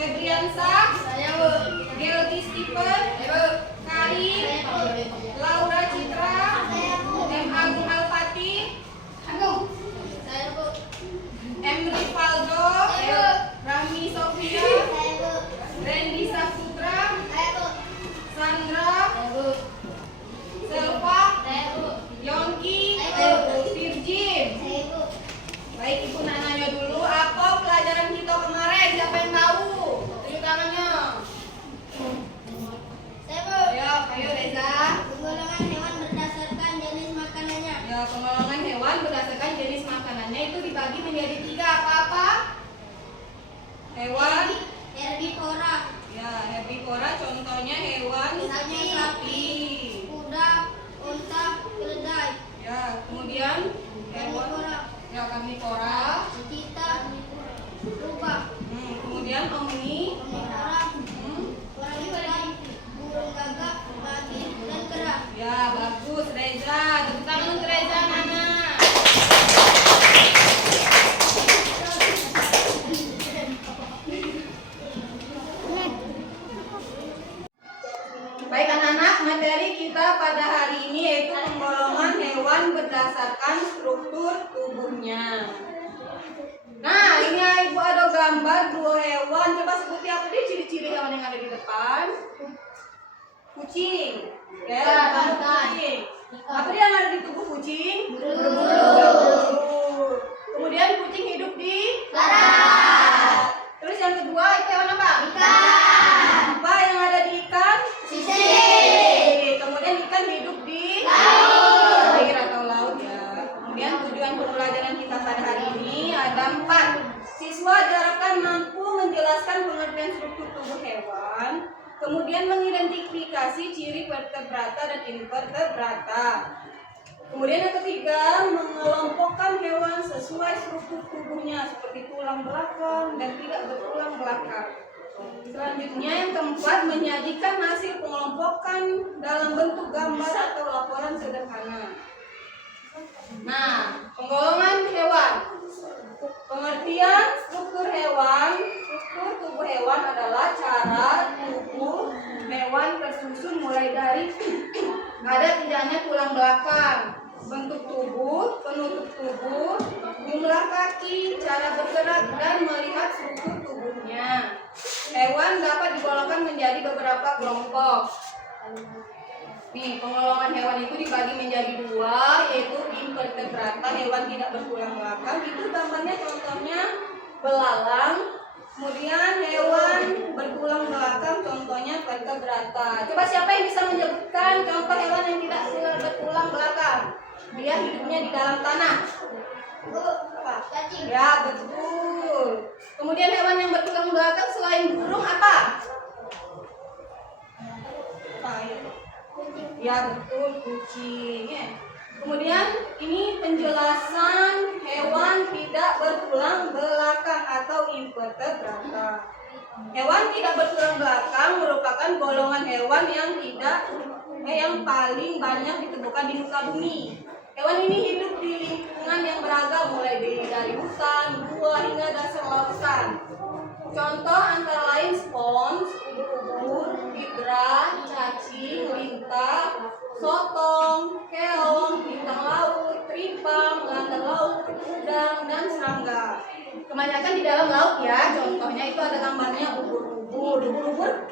Febriansah, Gelgi Stephen, Karin, Laura Citra, M. Agung Al-Fatih, Emri Faldo, Rami Sofia, Randy Saputra, Sandra, Selva, Yongki, Virgin. Baik, Ibu nanya dulu, apa pelajaran kita kemarin? Siapa yang tahu? Tunjuk tangannya. Ayo Reza. Penggolongan hewan berdasarkan jenis makanannya. Ya, penggolongan hewan berdasarkan jenis makanannya itu dibagi menjadi 3. Apa? Hewan Herbivora. ya, herbivora contohnya hewan Misalnya sapi. kuda, unta, keledai. Ya, kemudian hewan Karnivora. ya karnivora. Cita, rubah. Kemudian Omnivora. Orang burung gagak, babi, dan kera. Ya, bagus Reza. Tepuk tangan untuk Reza, Nana. Baik anak-anak, materi kita pada hari ini yaitu penggolongan hewan berdasarkan struktur tubuhnya. Nah, ini Ibu ada gambar 2 hewan. Coba sebuti apa dia ciri-ciri hewan yang ada di depan? Kucing. Ya, kucing. Apa dia yang ada di tubuh kucing? Berbulu. Kemudian kucing hidup di darat. Terus yang kedua itu hewan apa? Ikan. Apa yang ada di ikan? Sisik. Kemudian ikan hidup di laut. Air atau laut ya. Kemudian tujuan pembelajaran kita pada hari ini ada 4. Siswa diharapkan mampu menjelaskan pengertian struktur tubuh hewan, kemudian mengidentifikasi ciri vertebrata dan invertebrata. Kemudian yang ketiga, mengelompokkan hewan sesuai struktur tubuhnya seperti tulang belakang dan tidak bertulang belakang. Selanjutnya yang keempat, menyajikan hasil pengelompokan dalam bentuk gambar atau laporan sederhana. Nah, penggolongan hewan. Pengertian struktur hewan. Struktur tubuh hewan adalah cara tubuh hewan tersusun mulai dari ada tidaknya tulang belakang, bentuk tubuh, penutup tubuh, jumlah kaki, cara bergerak, dan melihat struktur tubuhnya. Hewan dapat digolongkan menjadi beberapa kelompok. Nih, penggolongan hewan itu dibagi menjadi 2, yaitu invertebrata, hewan tidak bertulang belakang. Itu gambarnya contohnya belalang. Kemudian hewan bertulang belakang, contohnya vertebrata. Coba siapa yang bisa menyebutkan contoh hewan yang tidak bertulang belakang? Dia hidupnya di dalam tanah. Apa? Cacing. Ya, betul. Kemudian hewan yang bertulang belakang selain burung apa? Apa itu? Ya, betul, kucing. Kemudian ini penjelasan hewan tidak bertulang belakang atau invertebrata. Hewan tidak bertulang belakang merupakan golongan hewan yang paling banyak ditemukan di muka bumi. Hewan ini hidup di lingkungan yang beragam, mulai dari hutan, gua hingga dasar lautan. Contoh antara lain spons, ubur-ubur, hidra, cacing, lintah, sotong, keong, bintang laut, tripang, landak laut, udang, dan serangga. Kebanyakan di dalam laut ya. Contohnya itu ada gambarnya ubur-ubur. Ubur-ubur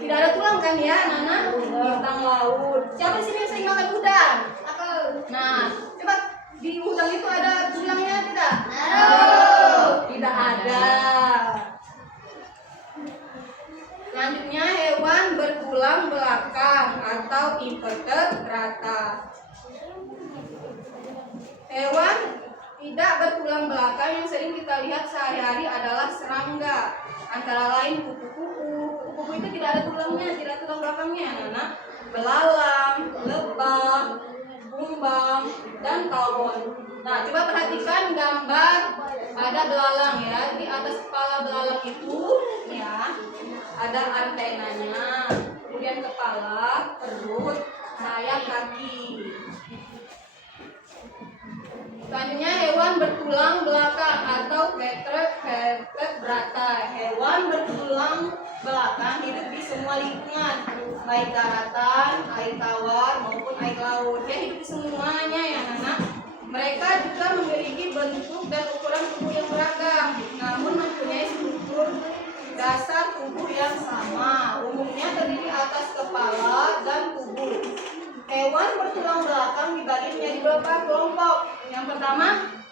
tidak ada tulang kan ya, Nana? Bintang laut. Siapa di sini yang sering makan udang? Aku. Nah, coba di udang itu ada tulangnya tidak? Tidak ada. Selanjutnya hewan bertulang belakang atau invertebrata. Hewan tidak bertulang belakang yang sering kita lihat sehari-hari adalah serangga. Antara lain kupu-kupu. Kupu-kupu itu tidak ada tulangnya, tidak ada tulang belakangnya, anak. Belalang, lebah, kumbang, dan tawon. Nah, coba perhatikan gambar ada belalang ya. Di atas kepala belalang itu ya ada antenanya, kemudian kepala, perut, sayap, kaki. Selanjutnya hewan bertulang belakang atau vertebrata. Hewan bertulang semua lingkungan, baik daratan, air tawar maupun air laut. Dia hidup di semuanya ya anak. Mereka juga memiliki bentuk dan ukuran tubuh yang beragam, namun mempunyai struktur dasar tubuh yang sama. Umumnya terdiri atas kepala dan tubuh. Hewan bertulang belakang dibagi menjadi beberapa kelompok. Yang pertama,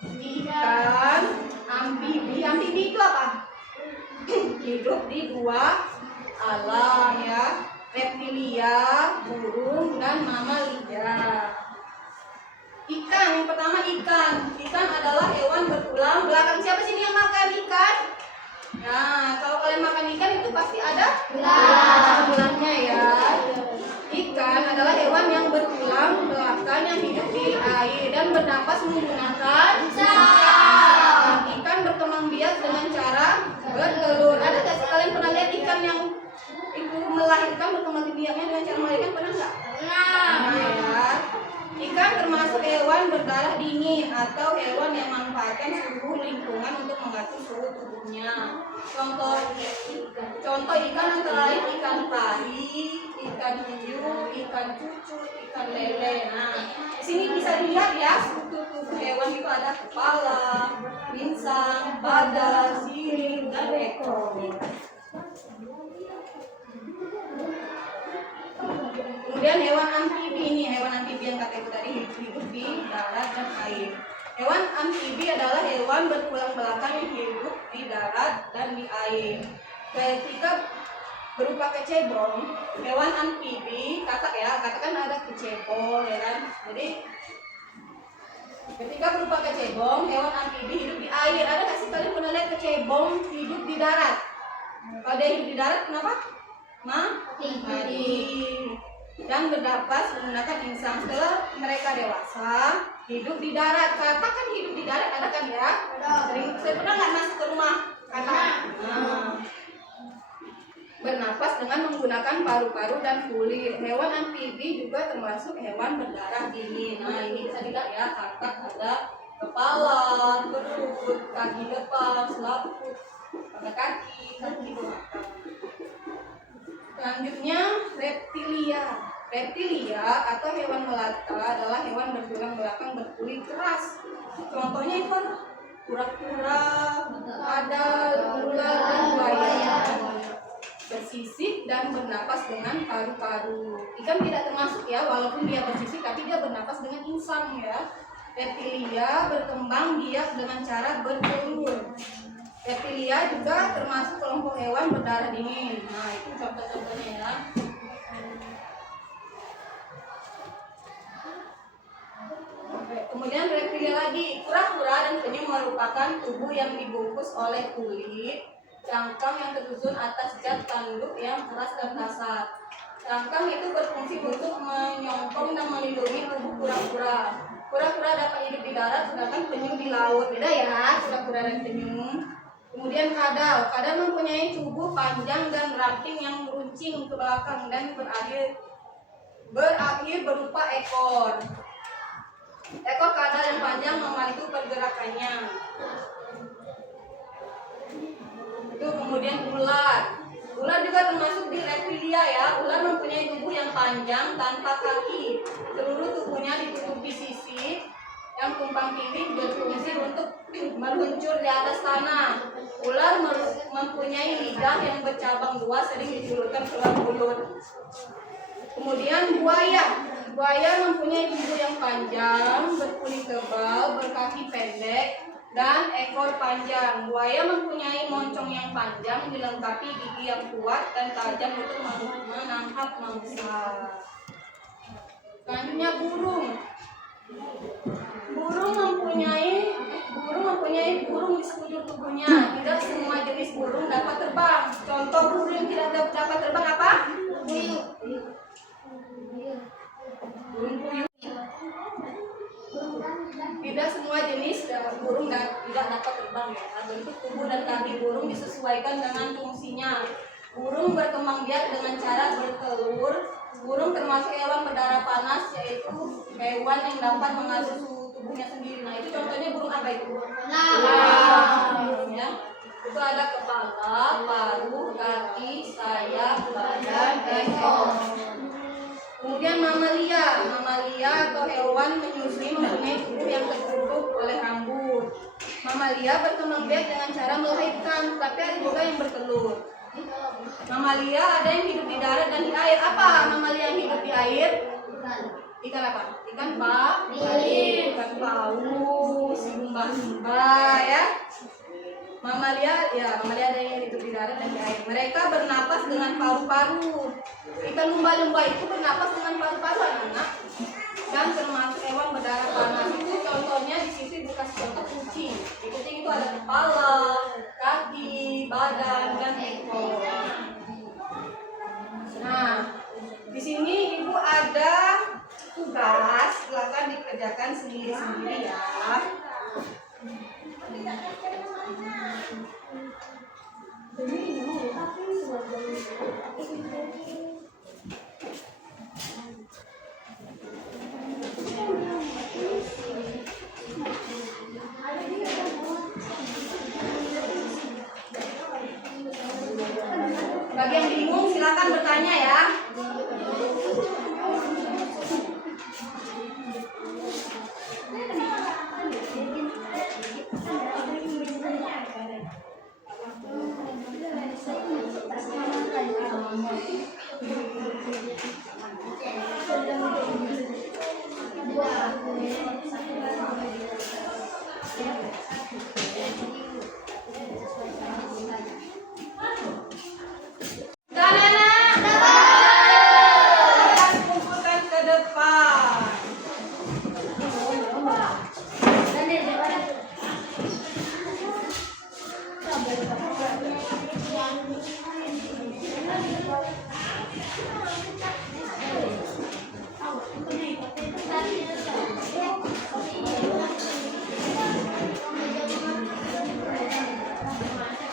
ikan, amfibi. Amfibi itu apa? Hidup di dua alam ya. Reptilia, burung, dan mamalia. Ikan, yang pertama ikan. Ikan adalah hewan bertulang belakang. Siapa sini yang makan ikan? Nah, kalau kalian makan ikan itu pasti ada tulangnya ya. Ikan adalah hewan yang bertulang belakang yang hidup di air dan bernapas menggunakan insang. Ikan berkembang biak dengan cara bertelur. Ada nggak sih kalian pernah lihat ikan yang itu melahirkan berkembang biaknya dengan cara melahirkan? Pernah nggak? Nah, ya. Ikan termasuk hewan berdarah dingin atau hewan yang memanfaatkan suhu lingkungan untuk mengatur suhu tubuhnya. Contoh ikan antara lain ikan pari, ikan hiu, ikan cucut, ikan lele. Nah, di sini bisa dilihat ya struktur tubuh hewan itu ada kepala, insang, badan, sirip, dan ekor. Kemudian hewan amfibi, ini hewan amfibi yang kata itu tadi hidup di darat dan air. Hewan amfibi adalah hewan bertulang belakang yang hidup di darat dan di air. Ketika berupa kecebong, hewan amfibi katakan ada kecebong ya kan. Jadi ketika berupa kecebong, hewan amfibi hidup di air. Ada nggak sih kalian pernah lihat kecebong hidup di darat? Kalau dia hidup di darat kenapa? Mati. Dan bernapas menggunakan insang. Setelah mereka dewasa, hidup di darat. Katakan hidup di darat ada kan ya? Sering pernah nggak masuk ke rumah? Bernapas dengan menggunakan paru-paru dan kulit. Hewan amfibi juga termasuk hewan berdarah dingin. Nah, ini bisa dilihat ya, kakak ada kepala, perut, kaki depan, selaput, pada kaki belakang. Selanjutnya reptilia. Reptilia atau hewan melata adalah hewan bertulang belakang berkulit keras. Contohnya itu kura-kura, kadal, ular, dan buaya. Bersisik dan bernapas dengan paru-paru. Ikan tidak termasuk ya, walaupun dia bersisik tapi dia bernapas dengan insang ya. Reptilia berkembang biak dengan cara bertelur. Reptilia juga termasuk kelompok hewan berdarah dingin. Nah, itu contoh-contohnya ya. Kemudian reptilia lagi, kura-kura dan penyu merupakan tubuh yang dibungkus oleh kulit, cangkang yang tersusun atas zat tanduk yang keras dan kasar. Cangkang itu berfungsi untuk menyongkong dan melindungi tubuh kura-kura. Kura-kura dapat hidup di darat, sedangkan penyu di laut. Beda ya, kura-kura dan penyu. Kemudian kadal. Kadal mempunyai tubuh panjang dan ramping yang meruncing ke belakang dan berakhir berupa ekor. Ekor kadal yang panjang memandu pergerakannya. Itu kemudian ular. Ular juga termasuk di reptilia ya. Ular mempunyai tubuh yang panjang tanpa kaki. Seluruh tubuhnya ditutupi sisik yang tumpang tindih berfungsi untuk meluncur di atas tanah. Ular mempunyai lidah yang bercabang dua, sering dijulurkan keluar mulut. Kemudian buaya. Buaya mempunyai tubuh yang panjang, berkulit tebal, berkaki pendek, dan ekor panjang. Buaya mempunyai moncong yang panjang, dilengkapi gigi yang kuat dan tajam untuk menangkap mangsa. Selanjutnya burung. Burung mempunyai burung di sekujur tubuhnya. Tidak semua jenis burung dapat terbang. Contoh burung yang tidak dapat terbang apa? Puyuh. Burung puyuh. Tidak semua jenis burung tidak dapat terbang ya. Bentuk tubuh dan kaki burung disesuaikan dengan fungsinya. Burung berkembang biak dengan cara bertelur. Burung termasuk hewan berdarah panas, yaitu hewan yang dapat mengatur suhu tubuhnya sendiri. Nah, itu contohnya burung apa itu? Elang. Ya. Itu ada kepala, paruh, kaki, sayap, badan, ekor. Kemudian mamalia. Mamalia atau hewan menyusui mempunyai tubuh yang tertutup oleh rambut. Mamalia berkembang biak dengan cara melahirkan, tapi ada juga yang bertelur. Mamalia ada yang hidup di darat dan di air. Apa mamalia yang hidup di air? Ikan apa? Ikan ikan paus, lumba-lumba ya. Mamalia ada yang hidup di darat dan di air. Mereka bernapas dengan paru-paru. Ikan lumba-lumba itu bernapas dengan paru-paru anak-anak. Dan termasuk hewan berdarah panas. Itu contohnya di sini dikasih contoh kucing. Di kucing itu ada kepala, kaki, badan, dan ekor. Nah, di sini ibu ada tugas, silakan dikerjakan sendiri-sendiri ya. Bagi yang bingung silakan bertanya ya.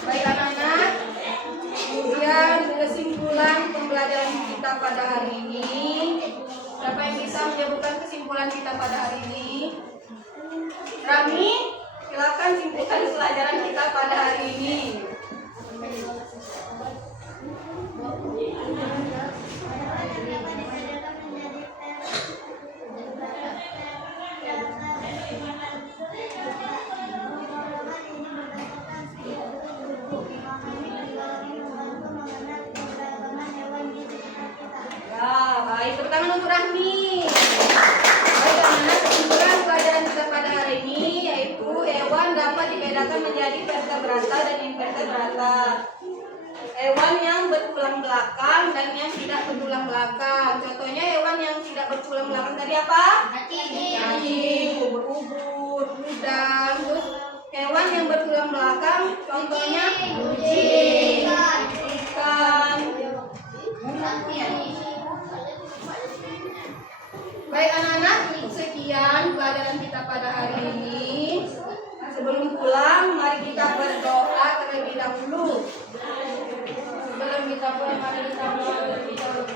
Baik anak-anak, kemudian kesimpulan pembelajaran kita pada hari ini. Siapa yang bisa menyebutkan kesimpulan kita pada hari ini? Rami, silakan simpulkan pelajaran kita pada hari ini. Baik, tepuk tangan untuk Rahmi. Baik anak-anak, kesimpulan pelajaran kita pada hari ini yaitu hewan dapat dibedakan menjadi vertebrata dan invertebrata. Hewan yang bertulang belakang dan yang tidak bertulang belakang. Contohnya hewan yang tidak bertulang belakang tadi apa? Cacing, ubur-ubur, udang. Terus hewan yang bertulang belakang contohnya kucing, ikan. Baik anak-anak, sekian pelajaran kita pada hari ini. Sebelum pulang, mari kita berdoa terlebih dahulu. Sebelum kita pulang, mari kita berdoa terlebih dahulu.